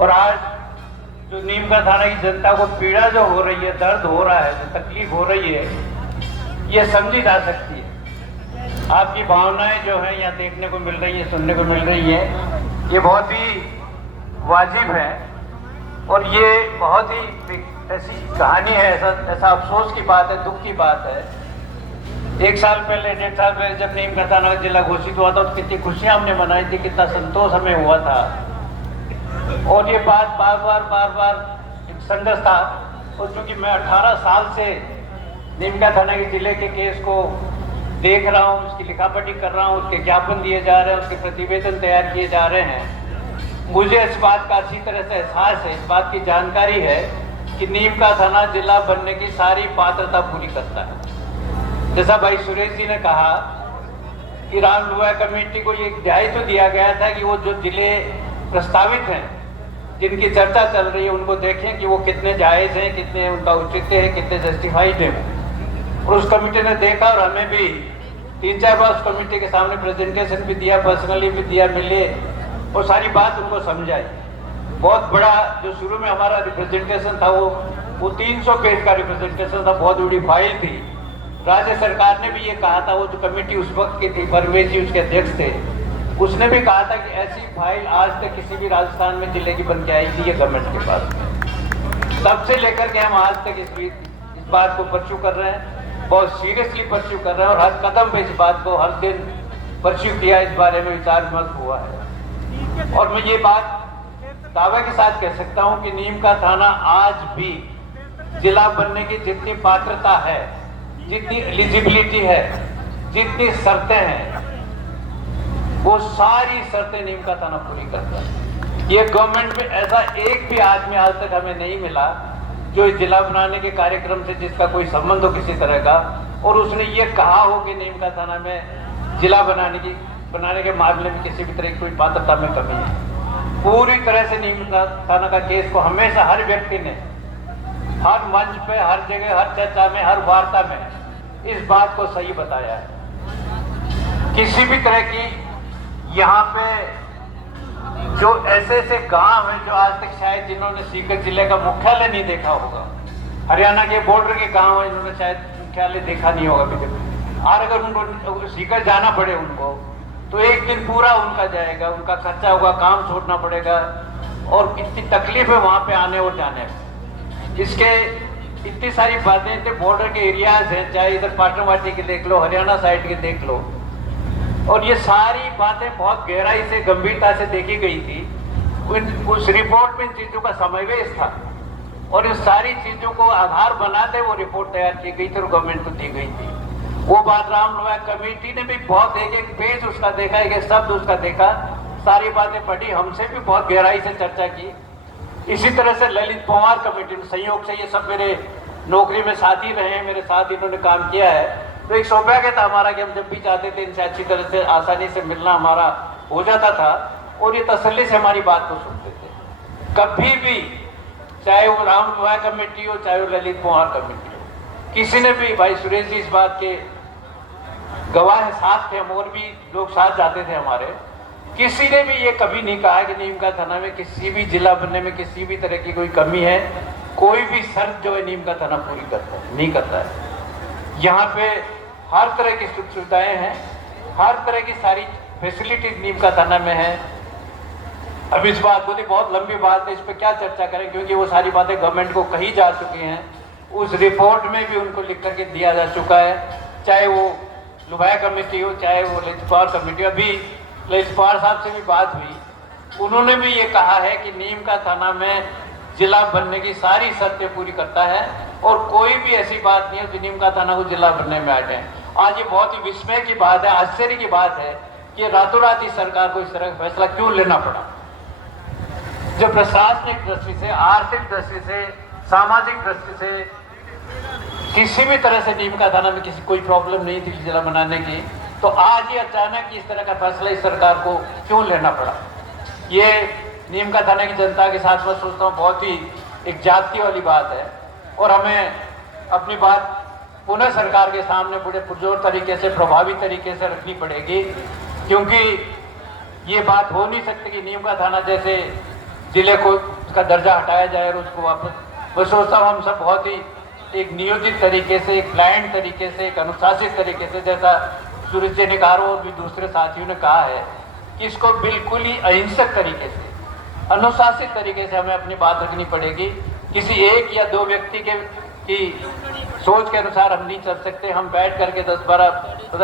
और आज जो नीम का थाना की जनता को पीड़ा जो हो रही है, दर्द हो रहा है, जो तकलीफ हो रही है, ये समझी जा सकती है। आपकी भावनाएं जो हैं यहाँ देखने को मिल रही है, सुनने को मिल रही है, ये बहुत ही वाजिब है। और ये बहुत ही ऐसी कहानी है, ऐसा अफसोस की बात है, दुख की बात है। 1 साल पहले, 1.5 साल पहले जब नीम का थाना जिला घोषित हुआ था तो कितनी खुशियां हमने मनाई थी, कितना संतोष हमें हुआ था। और ये बात बार बार एक संघर्ष था। और चूंकि मैं 18 साल से नीम का थाना के जिले के केस को देख रहा हूँ, उसकी लिखापढ़ी कर रहा हूँ, उसके ज्ञापन दिए जा रहे हैं, उसके प्रतिवेदन तैयार किए जा रहे हैं, मुझे इस बात का अच्छी तरह से एहसास है, इस बात की जानकारी है कि नीम का थाना जिला बनने की सारी पात्रता पूरी करता है। जैसा भाई सुरेश जी ने कहा कि राम लुआ कमेटी को ये दायित्व दिया गया था कि वो जो जिले प्रस्तावित हैं, जिनकी चर्चा चल रही है, उनको देखें कि वो कितने जायज़ हैं, कितने उनका उचित है, कितने जस्टिफाइड है। और उस कमेटी ने देखा और हमें भी 3-4 बार उस कमेटी के सामने प्रेजेंटेशन भी दिया, पर्सनली भी दिया, मिले और सारी बात उनको समझाई। बहुत बड़ा जो शुरू में हमारा रिप्रेजेंटेशन था वो 300 पेज का रिप्रेजेंटेशन था, बहुत बड़ी फाइल थी। राज्य सरकार ने भी ये कहा था, वो जो कमेटी उस वक्त की थी, परवेज जी उसके अध्यक्ष थे, उसने भी कहा था कि ऐसी फाइल आज तक किसी भी राजस्थान में जिले की बन के आई थी है गवर्नमेंट के पास। तब से लेकर के हम आज तक इस बात को परस्यू कर रहे हैं, बहुत सीरियसली परस्यू कर रहे हैं और हर कदम पे इस बात को हर दिन परस्यू किया, इस बारे में विचार विमर्श हुआ है। और मैं ये बात दावे के साथ कह सकता हूँ कि नीम का थाना आज भी जिला बनने की जितनी पात्रता है, जितनी एलिजिबिलिटी है, जितनी शर्तें हैं, वो सारी शर्तें नीम का थाना पूरी करता है। ये गवर्नमेंट में ऐसा एक भी आदमी आज तक हमें नहीं मिला जो जिला बनाने के कार्यक्रम से जिसका कोई संबंध हो किसी तरह का, और उसने ये कहा हो कि नीम का थाना में जिला बनाने के मामले में किसी भी तरह की कोई पात्रता में कमी है। पूरी तरह से नीम का थाना का केस को हमेशा हर व्यक्ति ने हर मंच पे, हर जगह, हर चर्चा में, हर वार्ता में इस बात को सही बताया है। किसी भी तरह की यहाँ पे जो ऐसे गांव हैं जो आज तक शायद जिन्होंने सीकर जिले का मुख्यालय नहीं देखा होगा, हरियाणा के बॉर्डर के गांव हैं जिन्होंने शायद मुख्यालय देखा नहीं होगा अभी तक, और अगर उनको सीकर जाना पड़े उनको तो एक दिन पूरा उनका जाएगा, उनका खर्चा होगा, काम छोड़ना पड़ेगा और इतनी तकलीफ है वहाँ पे आने और जाने में। इसके इतनी सारी बातें, इतने बॉर्डर के एरियाज हैं, चाहे इधर पाटनवाटी के देख लो, हरियाणा साइड के देख लो, और ये सारी बातें बहुत गहराई से, गंभीरता से देखी गई थी। उस रिपोर्ट में इन चीजों का समावेश था और इस सारी चीजों को आधार बनाते वो रिपोर्ट तैयार की गई थी और गवर्नमेंट को दी गई थी। वो बात राम लोया कमेटी ने भी बहुत एक पेज उसका देखा, एक शब्द उसका देखा, सारी बातें पढ़ी, हमसे भी बहुत गहराई से चर्चा की। इसी तरह से ललित पंवार कमेटी में संयोग से, ये सब मेरे नौकरी में साथी रहे हैं, मेरे साथ इन्होंने काम किया है, तो एक सौभाग्य था हमारा कि हम जब भी चाहते थे इनसे अच्छी तरह से आसानी से मिलना हमारा हो जाता था और ये तसल्ली से हमारी बात को सुनते थे। कभी भी, चाहे वो राम लोया कमेटी हो, चाहे वो ललित पंवार कमेटी हो, किसी ने भी, भाई सुरेश जी इस बात के गवाह साथ थे, हम और भी लोग साथ जाते थे हमारे, किसी ने भी ये कभी नहीं कहा कि नीम का थाना में किसी भी जिला बनने में किसी भी तरह की कोई कमी है। कोई भी शर्त जो है नीम का थाना पूरी करता है, नहीं करता है। यहाँ पे हर तरह की सुख सुविधाएं हैं, हर तरह की सारी फैसिलिटीज नीम का थाना में है। अब इस बात को, बहुत लंबी बात है, इस पर क्या चर्चा करें, क्योंकि वो सारी बातें गवर्नमेंट को कही जा चुकी हैं, उस रिपोर्ट में भी उनको लिख करके दिया जा चुका है। चाहे वो लुभाया कमेटी हो, चाहे वो ललित पंवार कमेटी। अभी ललित पंवार साहब से भी बात हुई, उन्होंने भी ये कहा है कि नीम का थाना में जिला बनने की सारी शर्तें पूरी करता है और कोई भी ऐसी बात नहीं है जो नीम का थाना को जिला बनने में अटे। आज ये बहुत ही विस्मय की बात है, आश्चर्य की बात है कि रातों रात ही सरकार को इस तरह का फैसला क्यों लेना पड़ा। जो प्रशासनिक दृष्टि से, आर्थिक दृष्टि से, सामाजिक दृष्टि से किसी भी तरह से नीम का थाना में किसी कोई प्रॉब्लम नहीं थी जिला बनाने की, तो आज ये अचानक इस तरह का फैसला इस सरकार को क्यों लेना पड़ा। ये नीम का थाना की जनता के साथ मैं सोचता हूँ बहुत ही एक जाति वाली बात है और हमें अपनी बात पुनः सरकार के सामने पूरे पुरजोर तरीके से, प्रभावी तरीके से रखनी पड़ेगी, क्योंकि ये बात हो नहीं सकती कि नीम का थाना जैसे जिले को उसका दर्जा हटाया जाए और उसको वापस। मैं सोचता हूँ हम सब बहुत ही एक नियोजित तरीके से, एक प्लान तरीके से, एक अनुशासित तरीके से, जैसा सूरज जी ने कहा और भी दूसरे साथियों ने कहा है कि इसको बिल्कुल ही अहिंसक तरीके से, अनुशासित तरीके से हमें अपनी बात रखनी पड़ेगी। किसी एक या दो व्यक्ति की सोच के अनुसार हम नहीं चल सकते। हम बैठ करके 10-12